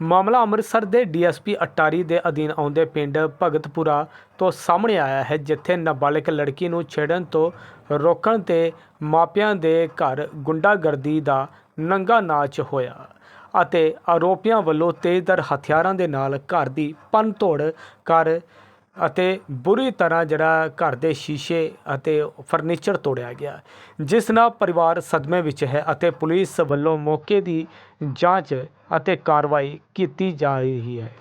ਮਾਮਲਾ ਅੰਮ੍ਰਿਤਸਰ ਦੇ ਡੀਐਸਪੀ ਅਟਾਰੀ ਦੇ ਅਧੀਨ ਆਉਂਦੇ ਪਿੰਡ ਭਗਤਪੁਰਾ ਤੋਂ ਸਾਹਮਣੇ ਆਇਆ ਹੈ, ਜਿੱਥੇ ਨਾਬਾਲਿਗ ਲੜਕੀ ਨੂੰ ਛੇੜਨ ਤੋਂ ਰੋਕਣ ਤੇ ਮਾਪਿਆਂ ਦੇ ਘਰ ਗੁੰਡਾਗਰਦੀ ਦਾ ਨੰਗਾ ਨਾਚ ਹੋਇਆ ਅਤੇ ਆਰੋਪੀਆਂ ਵੱਲੋਂ ਤੇਜ਼ਧਾਰ ਹਥਿਆਰਾਂ ਦੇ ਨਾਲ ਘਰ ਦੀ ਪੰਨਤੋੜ ਕਰ ਅਤੇ ਬੁਰੀ ਤਰ੍ਹਾਂ ਜਿਹੜਾ ਘਰ ਦੇ ਸ਼ੀਸ਼ੇ ਅਤੇ ਫਰਨੀਚਰ ਤੋੜਿਆ ਗਿਆ। ਜਿਸ ਨਾਲ ਪਰਿਵਾਰ ਸਦਮੇ ਵਿੱਚ ਹੈ ਅਤੇ ਪੁਲਿਸ ਵੱਲੋਂ ਮੌਕੇ ਦੀ ਜਾਂਚ ਅਤੇ ਕਾਰਵਾਈ ਕੀਤੀ ਜਾ ਰਹੀ ਹੈ।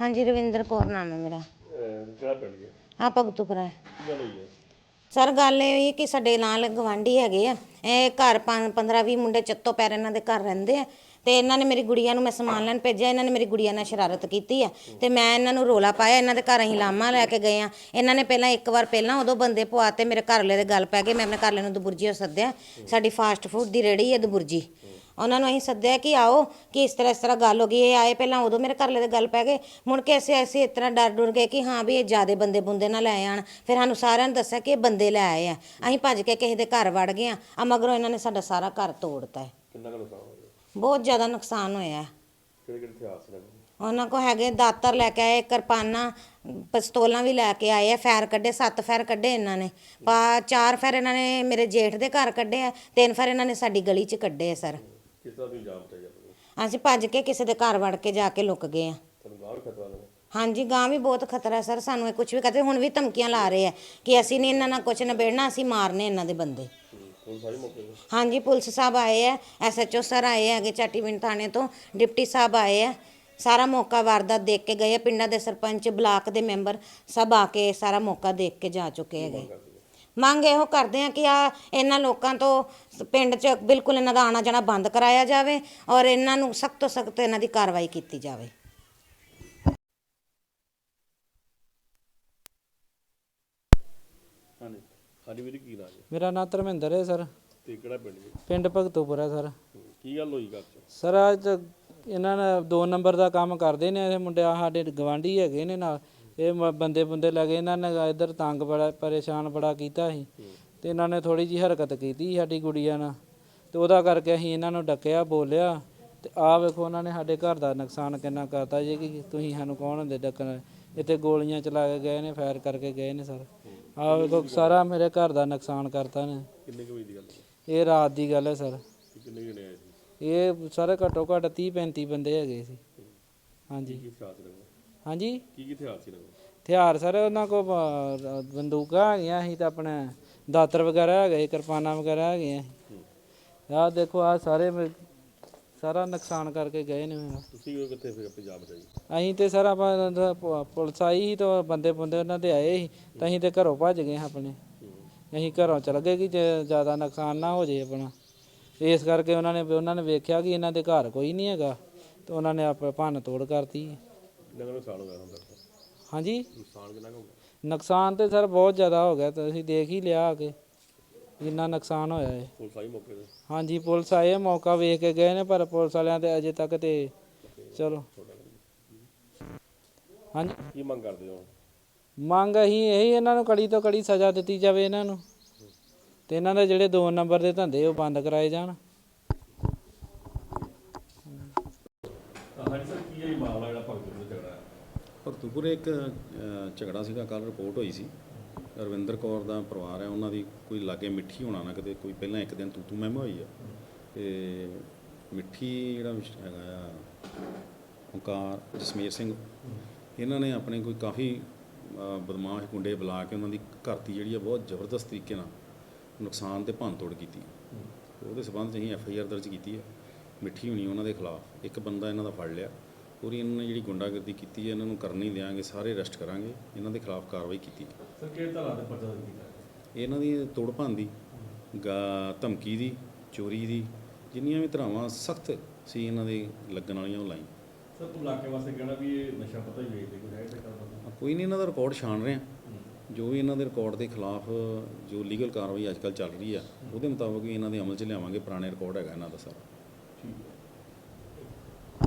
ਹਾਂਜੀ। ਰਵਿੰਦਰ ਕੌਰ ਨਾਮ ਹੈ ਮੇਰਾ। ਅਹ ਕਿਹੜਾ ਪਿੰਡ ਗਿਆ ਆ ਭਗਤੂਪੁਰਾ ਹੈ। ਕੀ ਗੱਲ ਹੋਈ ਹੈ? ਸਰ ਗੱਲ ਇਹ ਹੋਈ ਕਿ ਸਾਡੇ ਨਾਲ ਗਵਾਂਢੀ ਹੈਗੇ ਆ। ਇਹ ਘਰ 15 20 ਮੁੰਡੇ ਚੱਤੋ ਪੈਰ ਇਹਨਾਂ ਦੇ ਘਰ ਰਹਿੰਦੇ ਆ। ਤੇ ਇਹਨਾਂ ਨੇ ਮੇਰੀ ਗੁੜੀਆ ਨੂੰ ਮੈਂ ਸਮਾਨ ਲੈਣ ਭੇਜਿਆ। ਇਹਨਾਂ ਨੇ ਮੇਰੀ ਗੁੜੀਆ ਨਾਲ ਸ਼ਰਾਰਤ ਕੀਤੀ ਆ। ਤੇ ਮੈਂ ਇਹਨਾਂ ਨੂੰ ਰੋਲਾ ਪਾਇਆ। ਇਹਨਾਂ ਦੇ ਘਰ ਅਸੀਂ ਲਾਮਾ ਲੈ ਕੇ ਗਏ ਆ। ਇਹਨਾਂ ਨੇ ਪਹਿਲਾਂ ਇੱਕ ਵਾਰ ਪਹਿਲਾਂ ਉਦੋਂ ਬੰਦੇ ਪਵਾਤੇ ਮੇਰੇ ਘਰ ਵਾਲੇ ਦੇ ਗੱਲ ਪੈ ਗਏ। ਮੈਂ ਆਪਣੇ ਘਰ ਵਾਲੇ ਨੂੰ ਦਬੁਰਜੀ ਸੱਦਿਆ। ਸਾਡੀ ਫਾਸਟ ਫੂਡ ਦੀ ਰੇੜੀ ਹੈ ਦਬੁਰਜੀ। ਉਹਨਾਂ ਨੂੰ ਅਸੀਂ ਸੱਦਿਆ ਕਿ ਆਓ ਕਿ ਇਸ ਤਰ੍ਹਾਂ ਇਸ ਤਰ੍ਹਾਂ ਗੱਲ ਹੋ ਗਈ ਇਹ ਆਏ ਪਹਿਲਾਂ ਉਦੋਂ ਮੇਰੇ ਘਰ ਵਾਲੇ ਦੇ ਗੱਲ ਪੈ ਗਏ। ਮੁੜ ਕੇ ਅਸੀਂ ਅਸੀਂ ਇਸ ਤਰ੍ਹਾਂ ਡਰ ਡੁਰ ਗਏ ਕਿ ਹਾਂ ਵੀ ਇਹ ਜਿਆਦੇ ਬੰਦੇ ਬੁੰਦੇ ਨਾ ਲੈ ਆਣ। ਫਿਰ ਸਾਨੂੰ ਸਾਰਿਆਂ ਨੂੰ ਦੱਸਿਆ ਕਿ ਇਹ ਬੰਦੇ ਲੈ ਆਏ ਆ। ਅਸੀਂ ਭੱਜ ਕੇ ਕਿਸੇ ਦੇ ਘਰ ਵੜ ਗਏ ਆ। ਆ ਮਗਰੋਂ ਇਹਨਾਂ ਨੇ ਸਾਡਾ ਸਾਰਾ ਘਰ ਤੋੜਤਾ ਹੈ। ਕਿੰਨਾ ਕੁ ਨੁਕਸਾਨ ਹੋ ਗਿਆ ਬਹੁਤ ਜ਼ਿਆਦਾ ਨੁਕਸਾਨ ਹੋਇਆ ਹੈ। ਕਿਹੜੇ ਕਿਹੜੇ ਹਥਿਆਰ ਸੀ ਇਹਨਾਂ ਕੋਲ? ਉਹਨਾਂ ਕੋ ਹੈਗੇ ਦਾਤਰ ਲੈ ਕੇ ਆਏ ਕਿਰਪਾਨਾਂ ਪਿਸਤੌਲਾਂ ਵੀ ਲੈ ਕੇ ਆਏ ਆ ਫੈਰ ਕੱਢੇ ਸੱਤ ਫੈਰ ਕੱਢੇ ਇਹਨਾਂ ਨੇ। ਪਾ ਚਾਰ ਫੈਰ ਇਹਨਾਂ ਨੇ ਮੇਰੇ ਜੇਠ ਦੇ ਘਰ ਕੱਢੇ ਆ ਤਿੰਨ ਫੈਰ ਇਹਨਾਂ ਨੇ ਸਾਡੀ ਗਲੀ 'ਚ ਕੱਢੇ ਆ ਸਰ। ਕਿਸ ਤਰ੍ਹਾਂ ਤੁਸੀਂ ਜਾਮ ਚਾਹੀਦਾ ਤੁਹਾਨੂੰ ਅਸੀਂ ਭੱਜ ਕੇ ਕਿਸੇ ਦੇ ਘਰ ਵੜ ਕੇ ਜਾ ਕੇ ਲੁਕ ਗਏ ਆ। ਤੁਹਾਨੂੰ ਖਤਰਾ ਹਾਂਜੀ ਗਾਂ ਵੀ ਬਹੁਤ ਖਤਰਾ ਹੈ ਸਰ। ਸਾਨੂੰ ਇਹ ਕੁਝ ਵੀ ਕਹਤੇ ਹੁਣ ਵੀ ਧਮਕੀਆਂ ਲਾ ਰਹੇ ਆ ਕਿ ਅਸੀਂ ਨਹੀਂ ਇਹਨਾਂ ਨਾਲ ਕੁਝ ਨਿਬੇੜਨਾ ਅਸੀਂ ਮਾਰਨੇ ਇਹਨਾਂ ਦੇ ਬੰਦੇ। ਪੁਲਿਸ ਸਾਰੀ ਮੌਕੇ ਤੇ? ਹਾਂਜੀ ਪੁਲਿਸ ਸਾਹਿਬ ਆਏ ਆ ਐਸਐਚਓ ਸਰ ਆਏ ਹੈਗੇ ਚਾਟੀਵਿੰਡ ਥਾਣੇ ਤੋਂ ਡਿਪਟੀ ਸਾਹਿਬ ਆਏ ਆ। ਸਾਰਾ ਮੌਕਾ ਵਾਰਦਾਤ ਦੇਖ ਕੇ ਗਏ ਆ ਪਿੰਡਾਂ ਦੇ ਸਰਪੰਚ ਬਲਾਕ ਦੇ ਮੈਂਬਰ ਸਭ ਆ ਕੇ ਸਾਰਾ ਮੌਕਾ ਦੇਖ ਕੇ ਜਾ ਚੁੱਕੇ ਹੈਗੇ। ਮੰਗ ਇਹੋ ਕਰਦੇ ਆ ਕਿ ਆ ਇਹਨਾਂ ਲੋਕਾਂ ਤੋਂ ਪਿੰਡ 'ਚ ਬਿਲਕੁਲ ਇਹਨਾਂ ਦਾ ਆਣਾ ਜਾਣਾ ਬੰਦ ਕਰਾਇਆ ਜਾਵੇ ਔਰ ਇਹਨਾਂ ਨੂੰ ਸਖਤ ਤੋਂ ਸਖਤ ਇਹਨਾਂ ਦੀ ਕਾਰਵਾਈ ਕੀਤੀ ਜਾਵੇ। ਹਾਂਜੀ ਹਾਂਜੀ ਵੀਰ ਕੀ ਨਾਮ ਹੈ ਮੇਰਾ ਨਾਂ ਧਰਮਿੰਦਰ ਹੈ ਸਰ। ਤੇ ਕਿਹੜਾ ਪਿੰਡ ਜੀ? ਪਿੰਡ ਭਗਤੂਪੁਰਾ ਸਰ। ਕੀ ਗੱਲ ਹੋਈ ਘਰ ਚ? ਸਰ ਅੱਜ ਇਹਨਾਂ ਨੇ ਦੋ ਨੰਬਰ ਦਾ ਕੰਮ ਕਰਦੇ ਨੇ ਇਹ ਮੁੰਡੇ ਆਹ ਸਾਡੇ ਗਵਾਂਢੀ ਹੈਗੇ ਨੇ ਨਾਲ। ਇਹ ਮ- ਬੰਦੇ ਬੰਦੇ ਲੱਗੇ ਇਹਨਾਂ ਨੇ ਇਧਰ ਤੰਗ ਬੜਾ ਪਰੇਸ਼ਾਨ ਬੜਾ ਕੀਤਾ ਸੀ। ਤੇ ਇਹਨਾਂ ਨੇ ਥੋੜੀ ਜੀ ਹਰਕਤ ਕੀਤੀ ਸਾਡੀ ਗੁੜੀਆ ਨਾਲ। ਤੇ ਉਹਦਾ ਕਰਕੇ ਅਸੀਂ ਇਹਨਾਂ ਨੂੰ ਡੱਕਿਆ ਬੋਲਿਆ। ਤੇ ਆਹ ਵੇਖੋ ਉਹਨਾਂ ਨੇ ਸਾਡੇ ਘਰ ਦਾ ਨੁਕਸਾਨ ਕਿੰਨਾ ਕਰਤਾ ਜੇ ਕਿ ਤੁਸੀਂ ਸਾਨੂੰ ਕੌਣ ਹੁੰਦੇ ਡੱਕਣ? ਇੱਥੇ ਗੋਲੀਆਂ ਚਲਾ ਕੇ ਗਏ ਨੇ ਫਾਇਰ ਕਰਕੇ ਗਏ ਨੇ ਸਰ। ਆਹ ਵੇਖੋ ਸਾਰਾ ਮੇਰੇ ਘਰ ਦਾ ਨੁਕਸਾਨ ਕਰਤਾ ਨੇ। ਕਿੰਨੇ ਕੁ ਵਜੇ ਦੀ ਗੱਲ ਹੈ? ਇਹ ਰਾਤ ਦੀ ਗੱਲ ਹੈ ਸਰ। ਤੇ ਕਿੰਨੇ ਜਣੇ ਆਏ ਸੀ? ਇਹ ਸਾਰੇ ਘੱਟੋ ਘੱਟ 30 35 ਬੰਦੇ ਹੈਗੇ ਸੀ। ਹਾਂਜੀ। ਕੀ ਹਥਿਆਰ ਸੀ ਇਹਨਾਂ ਕੋਲ ਹਾਂਜੀ? ਕੀ ਕੀ ਹਥਿਆਰ ਸੀ ਇਹਨਾਂ ਕੋਲ? ਹਥਿਆਰ ਸਰ ਉਹਨਾਂ ਕੋ ਬੰਦੂਕਾਂ ਹੈਗੀਆਂ ਸੀ ਤਾਂ ਆਪਣੇ ਦਾਤਰ ਵਗੈਰਾ ਹੈਗੇ ਕਿਰਪਾਨਾਂ ਵਗੈਰਾ ਹੈਗੀਆਂ ਆਹ ਦੇਖੋ ਆ ਸਾਰੇ ਮੇ- ਸਾਰਾ ਨੁਕਸਾਨ ਕਰਕੇ ਗਏ ਨੇ ਮੇਰਾ ਤੁਸੀਂ ਉਹ ਕਿੱਥੇ ਫਿਰ ਪੰਜਾਬ ਚ ਜੀ ਅਸੀਂ ਤੇ ਸਰ ਆਪਾਂ ਪ- ਪੁਲਿਸ ਆਈ ਸੀ ਤਾਂ ਬੰਦੇ ਬੰਦੇ ਉਹਨਾਂ ਦੇ ਆਏ ਸੀ ਤਾਂ ਅਸੀਂ ਤੇ ਘਰੋਂ ਭੱਜ ਗਏ ਹਾਂ। ਆਪਣੇ ਅਸੀਂ ਘਰੋਂ ਚਲ ਗਏ ਕਿ ਜੇ ਜ਼ਿਆਦਾ ਨੁਕਸਾਨ ਨਾ ਹੋ ਜੇ ਆਪਣਾ। ਇਸ ਕਰਕੇ ਉਹਨਾਂ ਨੇ ਉਹਨਾਂ ਨੇ ਵੇਖਿਆ ਕਿ ਇਹਨਾਂ ਦੇ ਘਰ ਕੋਈ ਨਹੀਂ ਹੈਗਾ ਤੇ ਉਹਨਾਂ ਨੇ ਆਪ ਭੰਨ ਤੋੜ ਕਰਤੀ। ਕਿੰਨਾ ਕੁ ਨੁਕਸਾਨ ਹੋ ਗਿਆ ਹੁਣ ਤੱਕ ਹਾਂਜੀ? ਨੁਕਸਾਨ ਕਿੰਨਾ ਕੁ ਹੋ ਗਿਆ? ਨੁਕਸਾਨ ਤੇ ਸਰ ਬਹੁਤ ਜ਼ਿਆਦਾ ਹੋ ਗਿਆ ਤੁਸੀਂ ਦੇਖ ਹੀ ਲਿਆ ਆ ਕੇ ਜਿੰਨਾ ਨੁਕਸਾਨ ਹੋਇਆ ਹੈ ਪੁਲਿਸ ਆਈ ਮੌਕੇ ਤੇ? ਹਾਂਜੀ ਪੁਲਿਸ ਆਏ ਮੌਕਾ ਵੇਖ ਕੇ ਗਏ ਨੇ ਪਰ ਪੁਲਿਸ ਵਾਲਿਆਂ ਤੇ ਅਜੇ ਤੱਕ ਤੇ ਚਲੋ। ਹਾਂਜੀ। ਕੀ ਮੰਗ ਕਰਦੇ ਹੋ? ਮੰਗ ਅਸੀਂ ਇਹੀ ਇਹਨਾਂ ਨੂੰ ਕੜੀ ਤੋਂ ਕੜੀ ਸਜ਼ਾ ਦਿੱਤੀ ਜਾਵੇ ਇਹਨਾਂ ਨੂੰ। ਤੇ ਇਹਨਾਂ ਦੇ ਜਿਹੜੇ ਦੋ ਨੰਬਰ ਦੇ ਧੰਦੇ ਉਹ ਬੰਦ ਕਰਾਏ ਜਾਣ। ਹਾਂਜੀ ਸਰ ਕੀ ਇਹ ਮਾਮਲਾ ਜਿਹੜਾ ਭਗਤ ਭਰਤੂਪੁਰੇ ਇੱਕ ਝਗੜਾ ਸੀਗਾ ਕੱਲ ਰਿਪੋਰਟ ਹੋਈ ਸੀ। ਰਵਿੰਦਰ ਕੌਰ ਦਾ ਪਰਿਵਾਰ ਹੈ, ਉਹਨਾਂ ਦੀ ਕੋਈ ਲਾਗੇ ਮਿੱਠੀ ਹੋਣਾ ਨਾ ਕਿਤੇ, ਕੋਈ ਪਹਿਲਾਂ ਇੱਕ ਦਿਨ ਤੂਤੂ ਮਹਿਮਾ ਹੋਈ ਆ। ਤੇ ਮਿੱਠੀ ਜਿਹੜਾ ਹੈਗਾ ਆ, ਓਂਕਾਰ, ਜਸਮੀਰ ਸਿੰਘ, ਇਹਨਾਂ ਨੇ ਆਪਣੇ ਕੋਈ ਕਾਫੀ ਬਦਮਾਸ਼ ਗੁੰਡੇ ਬੁਲਾ ਕੇ ਉਹਨਾਂ ਦੀ ਘਰਤੀ ਜਿਹੜੀ ਆ, ਬਹੁਤ ਜ਼ਬਰਦਸਤ ਤਰੀਕੇ ਨਾਲ ਨੁਕਸਾਨ ਤੇ ਭੰਨ ਤੋੜ ਕੀਤੀ। ਉਹਦੇ ਸਬੰਧ 'ਚ ਅਸੀਂ ਐਫ ਆਈ ਆਰ ਦਰਜ ਕੀਤੀ ਹੈ ਮਿੱਠੀ ਹੋਣੀ ਉਹਨਾਂ ਦੇ ਖਿਲਾਫ। ਇੱਕ ਬੰਦਾ ਇਹਨਾਂ ਦਾ ਫੜ ਲਿਆ। ਪੂਰੀ ਇਹਨਾਂ ਨੇ ਜਿਹੜੀ ਗੁੰਡਾਗਰਦੀ ਕੀਤੀ ਹੈ ਇਹਨਾਂ ਨੂੰ ਕਰਨ ਨਹੀਂ ਦਿਆਂਗੇ ਸਾਰੇ ਅਰੈਸਟ ਕਰਾਂਗੇ। ਇਹਨਾਂ ਦੇ ਖਿਲਾਫ ਕਾਰਵਾਈ ਕੀਤੀ ਹੈ। ਸਰ ਕਿਹੜੇ ਤਰ੍ਹਾਂ ਦੇ ਪਰਚਾ ਕੀਤਾ ਇਹਨਾਂ ਦੀ ਤੋੜ ਭੰਨ ਦੀ ਗਾ ਧਮਕੀ ਦੀ ਚੋਰੀ ਦੀ ਜਿੰਨੀਆਂ ਵੀ ਧਰਾਵਾਂ ਸਖਤ ਸੀ ਇਹਨਾਂ ਦੇ ਲੱਗਣ ਵਾਲੀਆਂ ਉਹ ਲਾਈ ਸਰ ਤੂੰ ਇਲਾਕੇ ਵਾਸਤੇ ਕਹਿਣਾ ਵੀ ਇਹ ਨਸ਼ਾ ਪਤਾ ਹੀ ਵੇਚਦੇ ਕੋਈ ਹੈ ਤੇ ਕਰਦਾ ਕੋਈ? ਨਹੀਂ ਇਹਨਾਂ ਦਾ ਰਿਕਾਰਡ ਛਾਣ ਰਹੇ ਹਾਂ। ਜੋ ਵੀ ਇਹਨਾਂ ਦੇ ਰਿਕਾਰਡ ਦੇ ਖਿਲਾਫ ਜੋ ਲੀਗਲ ਕਾਰਵਾਈ ਅੱਜਕੱਲ ਚੱਲ ਰਹੀ ਆ ਉਹਦੇ ਮੁਤਾਬਕ ਵੀ ਇਹਨਾਂ ਦੇ ਅਮਲ 'ਚ ਲਿਆਵਾਂਗੇ ਪੁਰਾਣੇ ਰਿਕਾਰਡ ਹੈਗਾ ਇਹਨਾਂ ਦਾ ਸਾਰਾ।